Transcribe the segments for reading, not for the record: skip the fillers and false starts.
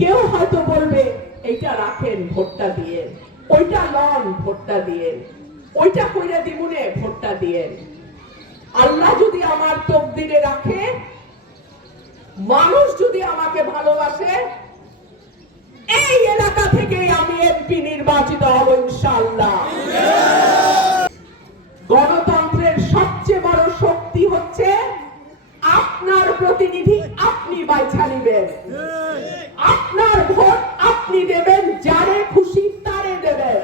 কেউ হয়তো বলবে এইটা রাখেন ভোটটা দিয়ে, ওইটা লন ভোটটা দিয়ে, ওইটা কইরা দিমুনে ভোটটা দিয়ে। আল্লাহ যদি আমার তকদিরে রাখে, মানুষ যদি আমাকে ভালোবাসে, এই এলাকা থেকে আমি এমপি নির্বাচিত হব ইনশাআল্লাহ। গণতন্ত্রের সবচেয়ে বড় শক্তি হচ্ছে আপনার প্রতিনিধি আপনি বাইছা নিবেন, আপনার ভোট আপনি দেবেন, যারে খুশি তারে দেবেন।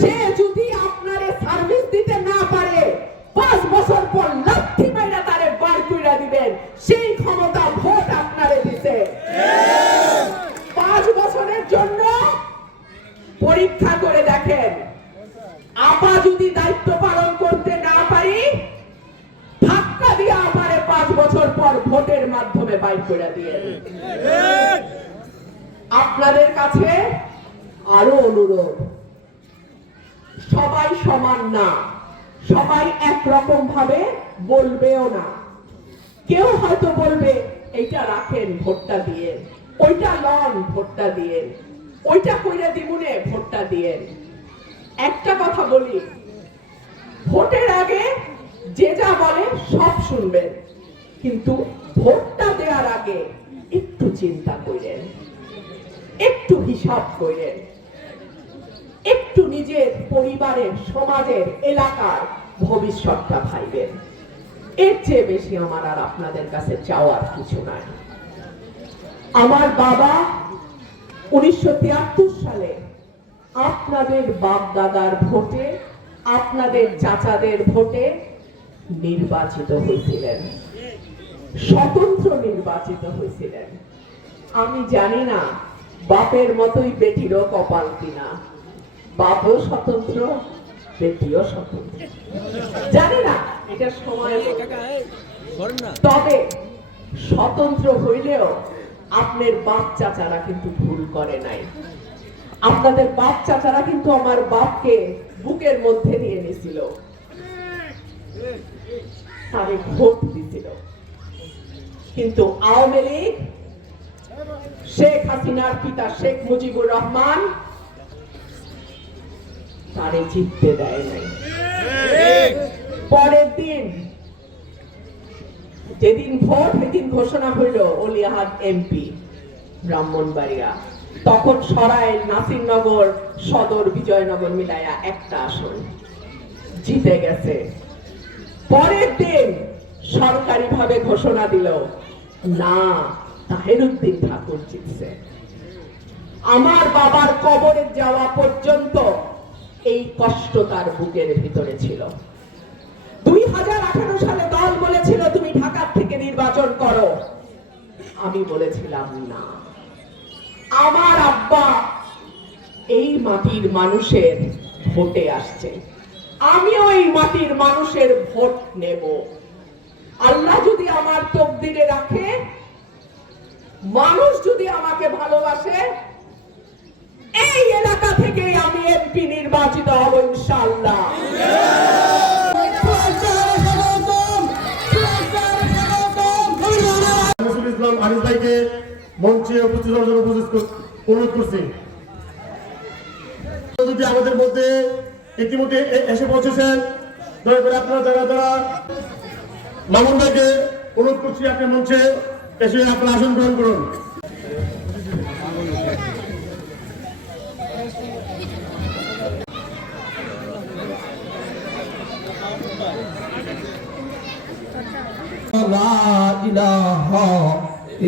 সে যদি আপনারে সার্ভিস দিতে না পারে, 5 বছর পর লাথি মাইরা তারে বার কইরা দিবেন। সেই ক্ষমতা ভোট আপনারে দিতে। 5 বছরের জন্য পরীক্ষা করে দেখেন, আপা যদি দায়িত্ব পালন করতে না পারি, ধাক্কা দিয়ে আমারে 5 বছর পর ভোটের মাধ্যমে বাইর করে দিয়ে। আপনাদের কাছে আরো অনুরোধ, সবাই সমান না, সবাই একরকম ভাবে বলবেও না। কেউ হয়তো বলবে এইটা রাখেন ভোটটা দিয়ে, ওইটা লন ভোটটা দিয়ে, ওইটা কইরা দিমুনে ভোটটা দিয়ে। একটা কথা বলি, ভোটের আগে যে যা বলে সব শুনবেন, কিন্তু ভোটটা দেওয়ার আগে একটু চিন্তা করেন, একটু হিসাব করেন, একটু নিজের পরিবারের, সমাজের, এলাকার ভবিষ্যৎটা ভাইবেন। এর চেয়ে বেশি আমার আর আপনাদের কাছে চাওয়ার কিছু নাই। আমার বাবা 1973 সালে আপনাদের বাপ দাদার ভোটে, আপনাদের চাচাদের ভোটে নির্বাচিত হয়েছিলেন, স্বতন্ত্র নির্বাচিত হয়েছিলেন। আমি জানি না বাপের মতোই বেটিরও কপাল কিনা, বাপও স্বতন্ত্র, বেটিও স্বতন্ত্র, জানি না, এটা সময়। তবে স্বতন্ত্র হইলেও আপনার বাপ চাচারা কিন্তু ভুল করে নাই। আপনাদের বাপ চাচারা কিন্তু আমার বাপকে বুকের মধ্যে নিয়ে নিয়েছিল, তারে ভোট দিছিল। কিন্তু আওয়ামী লীগ, শেখ হাসিনার পিতা শেখ মুজিবুর রহমান তারে জিততে দেয় নাই। পরের দিন যেদিন ভোট, সেদিন ঘোষণা হইল অলি আহাদ এমপি ব্রাহ্মণবাড়িয়া, তখন সরাইল, নাসিরনগর, সদর, বিজয়নগর মিলাইয়া একটা আসন জিতে গেছে। পরের দিন সরকারি ভাবে ঘোষণা দিল, না, তাহেরউদ্দিন ঠাকুর জিতছে। আমার বাবার কবরে যাওয়া পর্যন্ত এই কষ্ট তার বুকের ভিতরে ছিল। 2018 সালে দল বলেছিল তুমি ঢাকা থেকে নির্বাচন করো, আমি বলেছিলাম না। আমার আব্বা এই মাটির মানুষের ভোটে আসছে, আমিও এই মাটির মানুষের ভোট নেব। আল্লাহ যদি আমার তকদিরে রাখে, মানুষ যদি আমাকে ভালোবাসে, এই এলাকা থেকে আমি এমপি নির্বাচিত হব ইনশাআল্লাহ। আনিস ভাইকে মঞ্চে উপস্থিত হওয়ার জন্য অনুরোধ করছি। যদি আমাদের মধ্যে ইতিমধ্যে এসে পৌঁছেছেন, দয়া করে আপনারা যারা মামুন ভাইকে অনুরোধ করছি, আপনি মঞ্চে এসে আপনার আসন গ্রহণ করুন। লা ইলাহা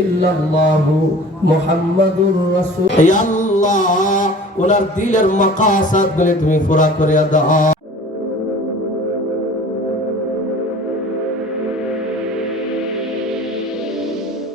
ইল্লাল্লাহু মুহাম্মাদুর রাসূল। হে আল্লাহ, ওনার দিলের মাকাসাদ গুলো তুমি পুরা করে দাও।